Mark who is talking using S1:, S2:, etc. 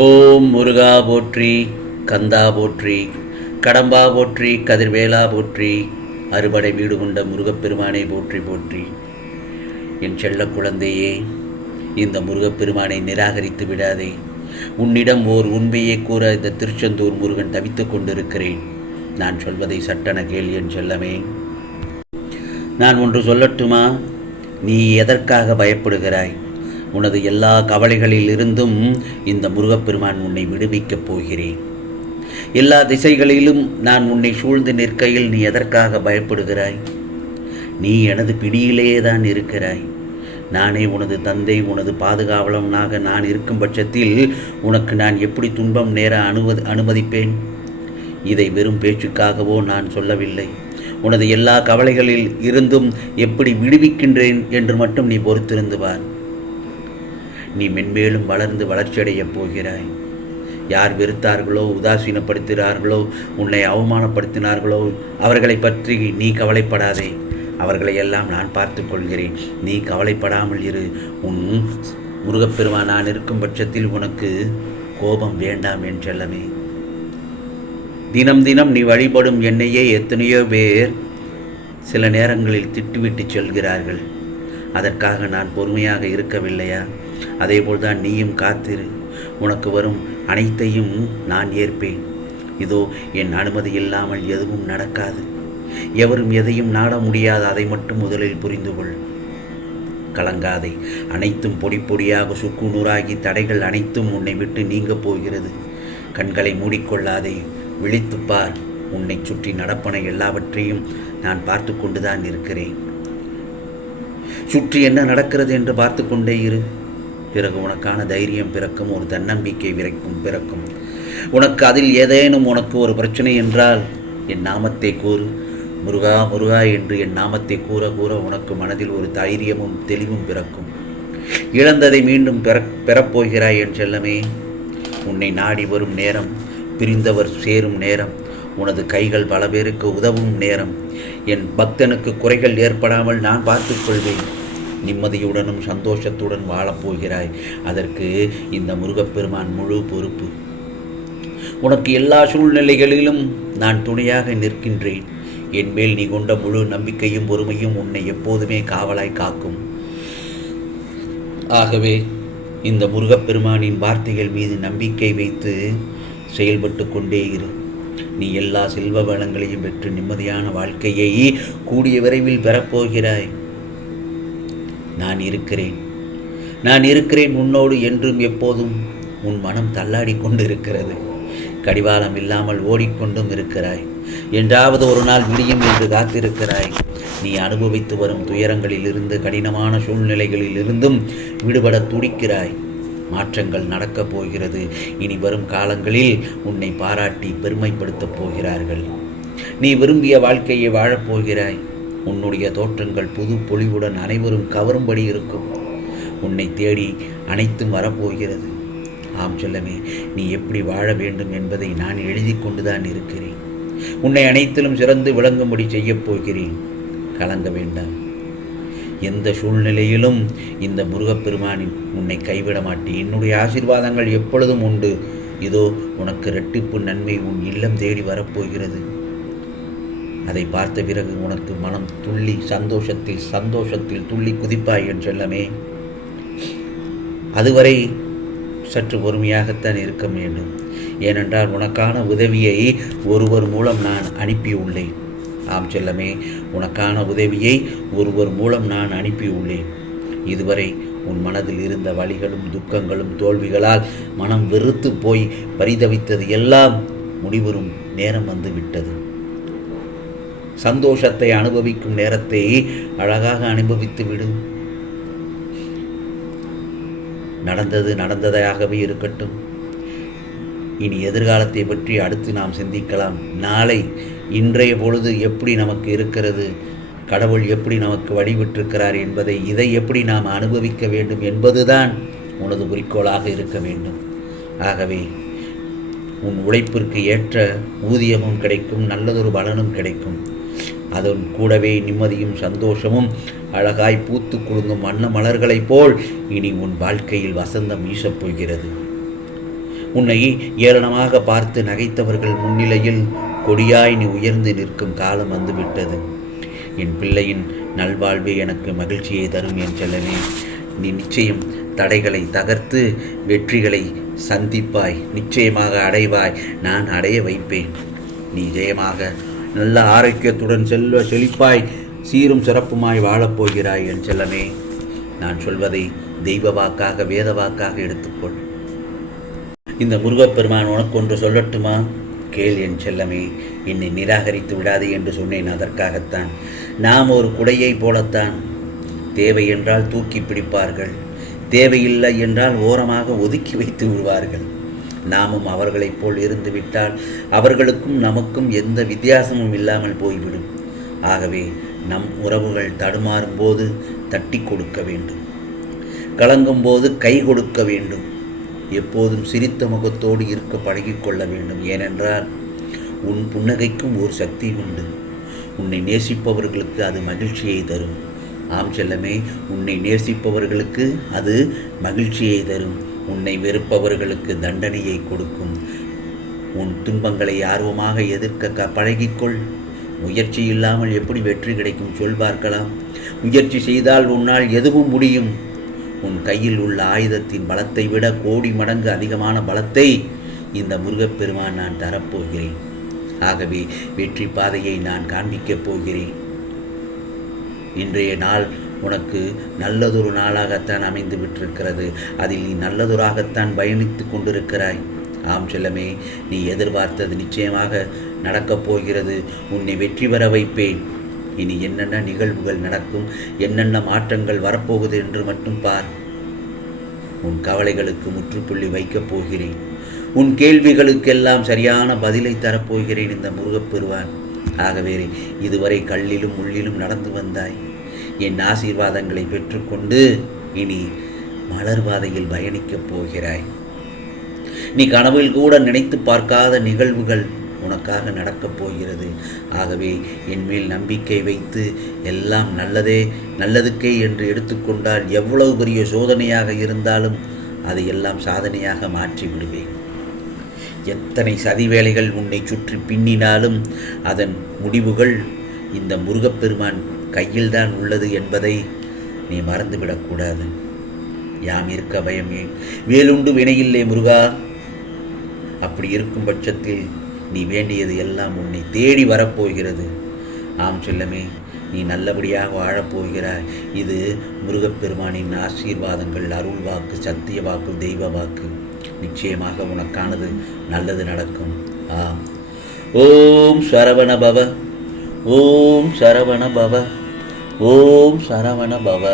S1: ஓம் முருகா போற்றி கந்தா போற்றி கடம்பா போற்றி கதிர்வேலா போற்றி அறுபடை வீடு கொண்ட முருகப்பெருமானை போற்றி போற்றி. என் செல்ல குழந்தையே இந்த முருகப்பெருமானை நிராகரித்து விடாதே. உன்னிடம் ஓர் உண்மையை கூற இந்த திருச்செந்தூர் முருகன் தவித்துக் கொண்டிருக்கிறேன். நான் சொல்வதை சட்டென கேள் என் செல்லமே. நான் ஒன்று சொல்லட்டுமா? நீ எதற்காக பயப்படுகிறாய்? உனது எல்லா கவலைகளில் இருந்தும் இந்த முருகப்பெருமான் உன்னை விடுவிக்கப் போகிறேன். எல்லா திசைகளிலும் நான் உன்னை சூழ்ந்து நிற்கையில் நீ எதற்காக பயப்படுகிறாய்? நீ எனது பிடியிலேயே தான் இருக்கிறாய். நானே உனது தந்தை உனது பாதுகாவலனாக நான் இருக்கும் பட்சத்தில் உனக்கு நான் எப்படி துன்பம் நேர அனுமதி அனுமதிப்பேன்? இதை வெறும் பேச்சுக்காகவோ நான் சொல்லவில்லை. உனது எல்லா கவலைகளில் இருந்தும் எப்படி விடுவிக்கின்றேன் என்று மட்டும் நீ பொறுத்திருந்துவான் நீ மென்மேலும் வளர்ந்து வளர்ச்சியடையப் போகிறாய். யார் வெறுத்தார்களோ உதாசீனப்படுத்தினார்களோ உன்னை அவமானப்படுத்தினார்களோ அவர்களை பற்றி நீ கவலைப்படாதே. அவர்களை எல்லாம் நான் பார்த்து கொள்கிறேன். நீ கவலைப்படாமல் இரு. உன் முருகப்பெருமான் நான் இருக்கும் பட்சத்தில் உனக்கு கோபம் வேண்டாம் என் செல்லமே தினம் தினம் நீ வழிபடும் என்னையே எத்தனையோ பேர் சில நேரங்களில் திட்டுவிட்டு செல்கிறார்கள். அதற்காக நான் பொறுமையாக இருக்கவில்லையா? அதேபோல் தான் நீயும் காத்திரு. உனக்கு வரும் அனைத்தையும் நான் ஏற்பேன். இதோ என் அனுமதி இல்லாமல் எதுவும் நடக்காது. எவரும் எதையும் நாட முடியாது அதை மட்டும் முதலில் புரிந்து கொள் கலங்காதே. அனைத்தும் பொடி பொடியாக சுக்கு நூறாகி தடைகள் அனைத்தும் உன்னை விட்டு நீங்கப் போகிறது. கண்களை மூடிக்கொள்ளாதே. விழித்துப்பார் உன்னை சுற்றி நடப்பன எல்லாவற்றையும் நான் பார்த்து கொண்டுதான் இருக்கிறேன். சுற்றி என்ன நடக்கிறது என்று பார்த்து கொண்டே இரு. பிறகு உனக்கான தைரியம் பிறக்கும் ஒரு தன்னம்பிக்கை விரைக்கும் பிறக்கும். உனக்கு அதில் ஏதேனும் உனக்கு ஒரு பிரச்சனை என்றால் என் நாமத்தை கூறு. முருகா முருகா என்று என் நாமத்தை கூற கூற உனக்கு மனதில் ஒரு தைரியமும் தெளிவும் பிறக்கும். இழந்ததை மீண்டும் பெற பெறப்போகிறாய் என் செல்லமே. உன்னை நாடி வரும் நேரம் பிரிந்தவர் சேரும் நேரம் உனது கைகள் பல பேருக்கு உதவும் நேரம். என் பக்தனுக்கு குறைகள் ஏற்படாமல் நான் பார்த்துக்கொள்வேன் நிம்மதியுடனும் சந்தோஷத்துடன் வாழப்போகிறாய் அதற்கு இந்த முருகப்பெருமான் முழு பொறுப்பு. உனக்கு எல்லா சூழ்நிலைகளிலும் நான் துணையாக நிற்கின்றேன். என் மேல் நீ கொண்ட முழு நம்பிக்கையும் பொறுமையும் உன்னை எப்போதுமே காவலாய் காக்கும். ஆகவே இந்த முருகப்பெருமானின் வார்த்தைகள் மீது நம்பிக்கை வைத்து செயல்பட்டு கொண்டே இரு. நீ எல்லா செல்வ வளங்களையும் பெற்று நிம்மதியான வாழ்க்கையை கூடிய விரைவில் பெறப்போகிறாய் நான் இருக்கிறேன். நான் இருக்கிறேன் உன்னோடு என்றும் எப்போதும் உன் மனம் தள்ளாடி கொண்டிருக்கிறது. கடிவாளம் இல்லாமல் ஓடிக்கொண்டும் இருக்கிறாய். என்றாவது ஒரு நாள் விடியும் என்று காத்திருக்கிறாய். நீ அனுபவித்து வரும் துயரங்களிலிருந்து கடினமான சூழ்நிலைகளில் இருந்தும் விடுபட துடிக்கிறாய். மாற்றங்கள் நடக்கப் போகிறது. இனி வரும் காலங்களில் உன்னை பாராட்டி பெருமைப்படுத்தப் போகிறார்கள். நீ விரும்பிய வாழ்க்கையை வாழப்போகிறாய் உன்னுடைய தோற்றங்கள் புது பொலிவுடன் அனைவரும் கவரும்படி இருக்கும். உன்னை தேடி அனைத்தும் வரப்போகிறது. ஆம் சொல்லமே நீ எப்படி வாழ வேண்டும் என்பதை நான் எழுதி கொண்டுதான் இருக்கிறேன். உன்னை அனைத்திலும் சிறந்து விளங்கும்படி செய்யப் போகிறேன். கலங்க வேண்டாம். எந்த சூழ்நிலையிலும் இந்த முருகப்பெருமானின் உன்னை கைவிட மாட்டேன். என்னுடைய ஆசீர்வாதங்கள் எப்பொழுதும் உண்டு. இதோ உனக்கு ரெட்டிப்பு நன்மை உன் இல்லம் தேடி வரப்போகிறது. அதை பார்த்த பிறகு உனக்கு மனம் துள்ளி சந்தோஷத்தில் சந்தோஷத்தில் துள்ளி குதிப்பாய் என் செல்லமே அதுவரை சற்று பொறுமையாகத்தான் இருக்க வேண்டும். ஏனென்றால் உனக்கான உதவியை ஒருவர் மூலம் நான் அனுப்பியுள்ளேன். ஆம் செல்லமே உனக்கான உதவியை ஒருவர் மூலம் நான் அனுப்பியுள்ளேன். இதுவரை உன் மனதில் இருந்த வழிகளும் துக்கங்களும் தோல்விகளால் மனம் வெறுத்து போய் பரிதவித்தது எல்லாம் முடிவரும் நேரம் வந்து விட்டது. சந்தோஷத்தை அனுபவிக்கும் நேரத்தை அழகாக அனுபவித்து விடு. நடந்தது நடந்ததாகவே இருக்கட்டும். இனி எதிர்காலத்தை பற்றி அடுத்து நாம் சிந்திக்கலாம். நாளை இன்றைய பொழுது எப்படி நமக்கு இருக்கிறது? கடவுள் எப்படி நமக்கு வழிவிட்டிருக்கிறார் என்பதை இதை எப்படி நாம் அனுபவிக்க வேண்டும் என்பதுதான் உனது குறிக்கோளாக இருக்க வேண்டும். ஆகவே உன் உழைப்பிற்கு ஏற்ற ஊதியமும் கிடைக்கும் நல்லதொரு பலனும் கிடைக்கும். அதன் கூடவே நிம்மதியும் சந்தோஷமும் அழகாய் பூத்து குலுங்கும் வண்ண மலர்களைப் போல் இனி உன் வாழ்க்கையில் வசந்தம் வீசப்போகிறது உன்னை ஏளனமாக பார்த்து நகைத்தவர்கள் முன்னிலையில் கொடியாய் நீ உயர்ந்து நிற்கும் காலம் வந்துவிட்டது. என் பிள்ளையின் நல்வாழ்வே எனக்கு மகிழ்ச்சியை தரும் என் செல்லவே நீ நிச்சயம் தடைகளை தகர்த்து வெற்றிகளை சந்திப்பாய். நிச்சயமாக அடைவாய். நான் அடைய வைப்பேன். நீ ஜெயமாக நல்ல ஆரோக்கியத்துடன் செல்வ செழிப்பாய் சீரும் சிறப்புமாய் வாழப்போகிறாய் என் செல்லமே. நான் சொல்வதை தெய்வ வாக்காக வேத வாக்காக எடுத்துக்கொள். இந்த முருகப்பெருமான் உனக்கு ஒன்று சொல்லட்டுமா? கேள் என் செல்லமே. என்னை நிராகரித்து விடாதே என்று சொன்னேன் அதற்காகத்தான். நாம் ஒரு குடையைப் போலத்தான். தேவை என்றால் தூக்கி பிடிப்பார்கள். தேவையில்லை என்றால் ஓரமாக ஒதுக்கி வைத்து விடுவார்கள். நாமும் அவர்களைப் போல் இருந்துவிட்டால் அவர்களுக்கும் நமக்கும் எந்த வித்தியாசமும் இல்லாமல் போய்விடும். ஆகவே நம் உறவுகள் தடுமாறும் போது தட்டி கொடுக்க வேண்டும். கலங்கும் போது கை கொடுக்க வேண்டும். எப்போதும் சிரித்த முகத்தோடு இருக்க பழகிக்கொள்ள வேண்டும். ஏனென்றால் உன் புன்னகைக்கும் ஒரு சக்தி உண்டு. உன்னை நேசிப்பவர்களுக்கு அது மகிழ்ச்சியை தரும். ஆம் செல்லமே உன்னை நேசிப்பவர்களுக்கு அது மகிழ்ச்சியை தரும். உன்னை வெறுப்பவர்களுக்கு தண்டனையை கொடுக்கும். உன் துன்பங்களை ஆர்வமாக எதிர்க்க க பழகிக்கொள். முயற்சி இல்லாமல் எப்படி வெற்றி கிடைக்கும் சொல் பார்க்கலாம். முயற்சி செய்தால் உன்னால் எதுவும் முடியும். உன் கையில் உள்ள ஆயுதத்தின் பலத்தை விட கோடி மடங்கு அதிகமான பலத்தை இந்த முருகப்பெருமான் நான் தரப்போகிறேன். ஆகவே வெற்றி பாதையை நான் காண்பிக்கப் போகிறேன். இன்றைய நாள் உனக்கு நல்லதொரு நாளாகத்தான் அமைந்து விட்டிருக்கிறது. அதில் நீ நல்லதொராகத்தான் பயணித்து கொண்டிருக்கிறாய். ஆம் செல்லமே நீ எதிர்பார்த்தது நிச்சயமாக நடக்கப் போகிறது. உன்னை வெற்றி பெற வைப்பேன். இனி என்னென்ன நிகழ்வுகள் நடக்கும்? என்னென்ன மாற்றங்கள் வரப்போகுது என்று மட்டும் பார். உன் கவலைகளுக்கு முற்றுப்புள்ளி வைக்கப் போகிறேன். உன் கேள்விகளுக்கெல்லாம் சரியான பதிலை தரப்போகிறேன் இந்த முருகப்பெருவான் ஆகவே இதுவரை கல்லிலும் முள்ளிலும் நடந்து வந்தாய். என் ஆசீர்வாதங்களை பெற்றுக்கொண்டு இனி மலர்வாதையில் பயணிக்கப் போகிறாய். நீ கனவில் கூட நினைத்து பார்க்காத நிகழ்வுகள் உனக்காக நடக்கப் போகிறது. ஆகவே என் மேல் நம்பிக்கை வைத்து எல்லாம் நல்லதே நல்லதுக்கே என்று எடுத்துக்கொண்டால் எவ்வளவு பெரிய சோதனையாக இருந்தாலும் அதை எல்லாம் சாதனையாக மாற்றி விடுவேன் எத்தனை சதி வேலைகள் உன்னை சுற்றி பின்னினாலும் அதன் முடிவுகள் இந்த முருகப்பெருமான் கையில்தான் உள்ளது என்பதை நீ மறந்துவிடக்கூடாது. யாம் இருக்க பயமே வேலுண்டு வினையில்லை முருகா. அப்படி இருக்கும் பட்சத்தில் நீ வேண்டியது எல்லாம் உன்னை தேடி வரப்போகிறது. ஆம் செல்லமே நீ நல்லபடியாக வாழப்போகிறாய். இது முருகப்பெருமானின் ஆசீர்வாதங்கள் அருள் வாக்கு சத்திய வாக்கு தெய்வ வாக்கு நிச்சயமாக உனக்கானது நல்லது நடக்கும். ஆம். ஓம் சரவண பவ ஓம் சரவண பவ ஓம் சரவண பவ